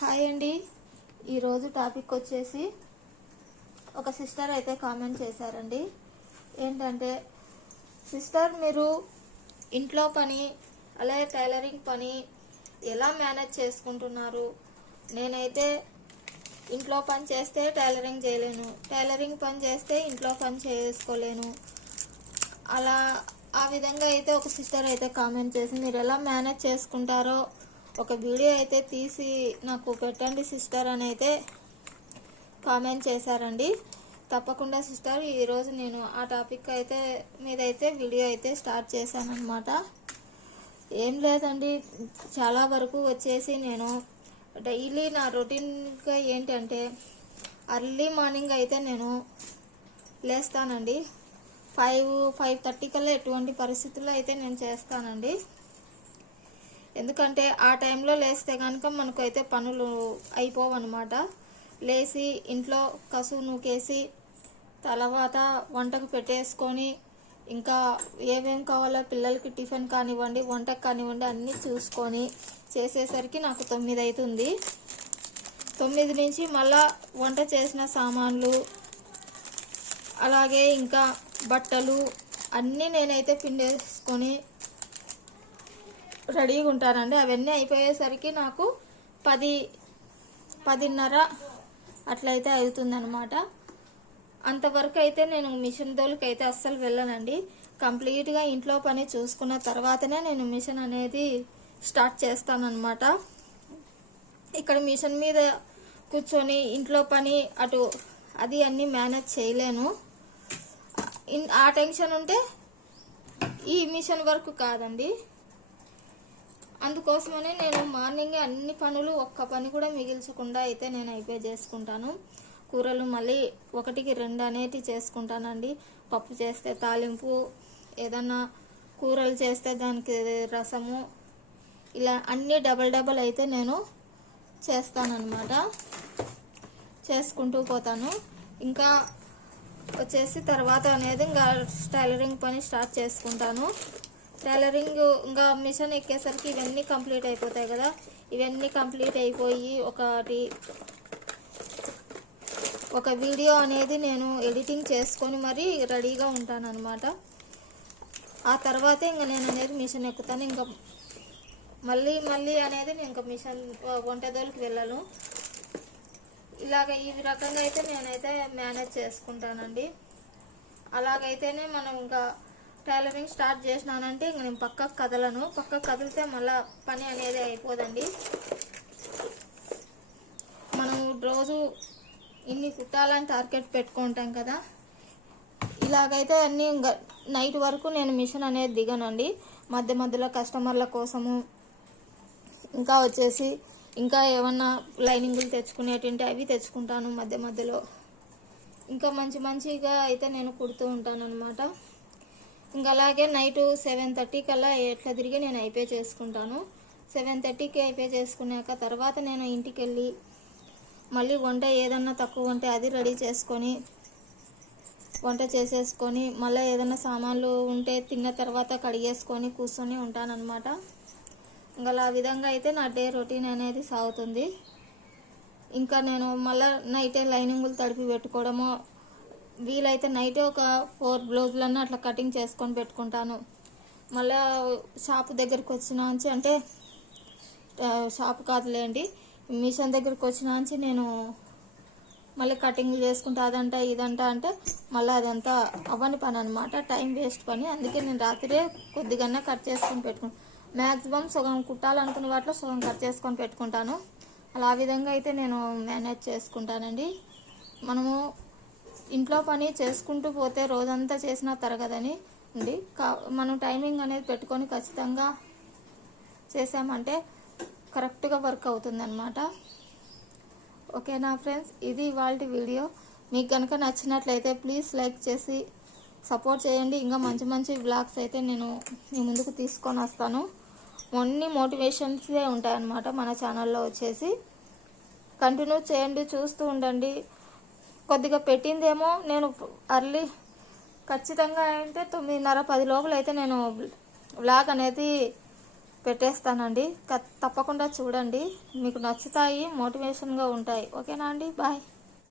Hi అండి. ఈరోజు topic వచ్చేసి ఒక సిస్టర్ అయితే కామెంట్ చేశారండి. ఏంటంటే, సిస్టర్ మీరు ఇంట్లో పని అలాగే టైలరింగ్ పని ఎలా మేనేజ్ చేసుకుంటున్నారు? నేనైతే ఇంట్లో పని చేస్తే టైలరింగ్ చేయలేను, టైలరింగ్ పని చేస్తే ఇంట్లో పని చేసుకోలేను. అలా ఆ విధంగా అయితే ఒక సిస్టర్ అయితే కామెంట్ చేసి మీరు ఎలా మేనేజ్ చేసుకుంటారో ఒక వీడియో అయితే తీసి నాకు పెట్టండి సిస్టర్ అని అయితే కామెంట్ చేశారండి. తప్పకుండా సిస్టర్, ఈరోజు నేను ఆ టాపిక్ అయితే మీదైతే వీడియో అయితే స్టార్ట్ చేశాను అనమాట. ఏం లేదండి, చాలా వరకు వచ్చేసి నేను డైలీ నా రొటీన్గా ఏంటంటే అర్లీ మార్నింగ్ అయితే నేను లేస్తానండి. 5:30 కల్లా ఎటువంటి పరిస్థితుల్లో అయితే నేను చేస్తానండి. ఎందుకంటే ఆ టైంలో లేస్తే కనుక మనకు అయితే పనులు అయిపోవన్నమాట. లేచి ఇంట్లో కసువు నూకేసి తర్వాత వంటకు పెట్టేసుకొని ఇంకా ఏమేం కావాలో పిల్లలకి టిఫిన్ కానివ్వండి, వంటకు కానివ్వండి అన్నీ చూసుకొని చేసేసరికి నాకు 9 అవుతుంది. 9 నుంచి మళ్ళా వంట చేసిన సామాన్లు అలాగే ఇంకా బట్టలు అన్నీ నేనైతే పిండేసుకొని రెడీగా ఉంటానండి. అవన్నీ అయిపోయేసరికి నాకు 10:30 అట్లయితే అవుతుందన్నమాట. అంతవరకు అయితే నేను మిషన్ దోలికి అయితే అస్సలు వెళ్ళనండి. కంప్లీట్గా ఇంట్లో పని చూసుకున్న తర్వాతనే నేను మిషన్ అనేది స్టార్ట్ చేస్తానన్నమాట. ఇక్కడ మిషన్ మీద కూర్చొని ఇంట్లో పని అటు అది అన్నీ మేనేజ్ చేయలేను. ఆ టెన్షన్ ఉంటే ఈ మిషన్ వర్క్ కాదండి. అందుకోసమనే నేను మార్నింగ్ అన్ని పనులు ఒక్క పని కూడా మిగిల్చకుండా అయితే నేను అయిపోయి చేసుకుంటాను. కూరలు మళ్ళీ 1కి 2 అనేటివి చేసుకుంటానండి. పప్పు చేస్తే తాలింపు, ఏదన్నా కూరలు చేస్తే దానికి రసము, ఇలా అన్నీ డబల్ అయితే నేను చేస్తానన్నమాట. చేసుకుంటూ పోతాను. ఇంకా వచ్చేసి తర్వాత అనేది ఇంకా టైలరింగ్ పని స్టార్ట్ చేసుకుంటాను. టైలరింగ్ ఇంకా మిషన్ ఎక్కేసరికి ఇవన్నీ కంప్లీట్ అయిపోతాయి కదా. ఇవన్నీ కంప్లీట్ అయిపోయి ఒక వీడియో అనేది నేను ఎడిటింగ్ చేసుకొని మరీ రెడీగా ఉంటాను అనమాట. ఆ తర్వాతే ఇంకా నేను అనేది మిషన్ ఎక్కుతాను. ఇంకా మళ్ళీ అనేది నేను ఇంకా మిషన్ వంటదోలికి వెళ్ళను. ఇలాగ ఈ రకంగా అయితే నేనైతే మేనేజ్ చేసుకుంటానండి. అలాగైతేనే మనం ఇంకా టైలరింగ్ స్టార్ట్ చేసినానంటే ఇంక నేను పక్కకు కదలను. పక్కకు కదిలితే మళ్ళీ పని అనేది అయిపోదండి. మనం రోజు ఇన్ని కుట్టాలని టార్గెట్ పెట్టుకుంటాం కదా. ఇలాగైతే అన్నీ ఇంకా నైట్ వరకు నేను మిషన్ అనేది దిగనండి. మధ్యలో కస్టమర్ల కోసము ఇంకా వచ్చేసి ఇంకా ఏమన్నా లైనింగులు తెచ్చుకునేటింటే అవి తెచ్చుకుంటాను మధ్యలో. ఇంకా మంచిగా అయితే నేను కుడుతూ ఉంటాను అనమాట. ఇంకా అలాగే నైటు 7:30 కల్లా ఎట్లా తిరిగి నేను అయిపోయి చేసుకుంటాను. 7:30కి అయిపోయి చేసుకున్నాక తర్వాత నేను ఇంటికి వెళ్ళి మళ్ళీ వంట ఏదన్నా తక్కువ ఉంటే అది రెడీ చేసుకొని వంట చేసేసుకొని మళ్ళీ ఏదన్నా సామాన్లు ఉంటే తిన్న తర్వాత కడిగేసుకొని కూర్చొని ఉంటానన్నమాట. ఇంకా ఆ విధంగా అయితే నా డే రొటీన్ అనేది సాగుతుంది. ఇంకా నేను మళ్ళీ నైటే లైనింగులు తడిపి పెట్టుకోవడము, వీలైతే నైటే ఒక 4 బ్లౌజులన్నా అట్లా కటింగ్ చేసుకొని పెట్టుకుంటాను. మళ్ళీ షాపు దగ్గరికి వచ్చినాంచి, అంటే షాపు కాదులేండి, మిషన్ దగ్గరికి వచ్చినాంచి నేను మళ్ళీ కటింగ్లు చేసుకుంటా అదంట ఇదంట అంటే మళ్ళీ అదంతా అవ్వని పని అనమాట. టైం వేస్ట్ పని. అందుకే నేను రాత్రే కొద్దిగా కట్ చేసుకొని పెట్టుకుంటాను. మ్యాక్సిమం సగం కుట్టాలనుకున్న వాటిలో సగం కట్ చేసుకొని పెట్టుకుంటాను. అలా ఆ విధంగా అయితే నేను మేనేజ్ చేసుకుంటానండి. మనము ఇంట్లో పని చేసుకుంటూ పోతే రోజంతా చేసినా తరగదని ఉంది. మనం టైమింగ్ అనేది పెట్టుకొని ఖచ్చితంగా చేసామంటే కరెక్ట్గా వర్క్ అవుతుందన్నమాట. ఓకేనా ఫ్రెండ్స్, ఇది ఇవాళ వీడియో. మీకు కనుక నచ్చినట్లయితే ప్లీజ్ లైక్ చేసి సపోర్ట్ చేయండి. ఇంకా మంచి వ్లాగ్స్ అయితే నేను మీ ముందుకు తీసుకొని వస్తాను. అన్ని మోటివేషన్సే ఉంటాయన్నమాట మన ఛానల్లో వచ్చేసి. కంటిన్యూ చేయండి, చూస్తూ ఉండండి. కొద్దిగా పెట్టిందేమో నేను అర్లీ ఖచ్చితంగా అంటే 9:30-10 లోపల అయితే నేను వ్లాగ్ అనేది పెట్టేస్తానండి. తప్పకుండా చూడండి, మీకు నచ్చుతాయి, మోటివేషన్గా ఉంటాయి. ఓకేనా అండి, బాయ్.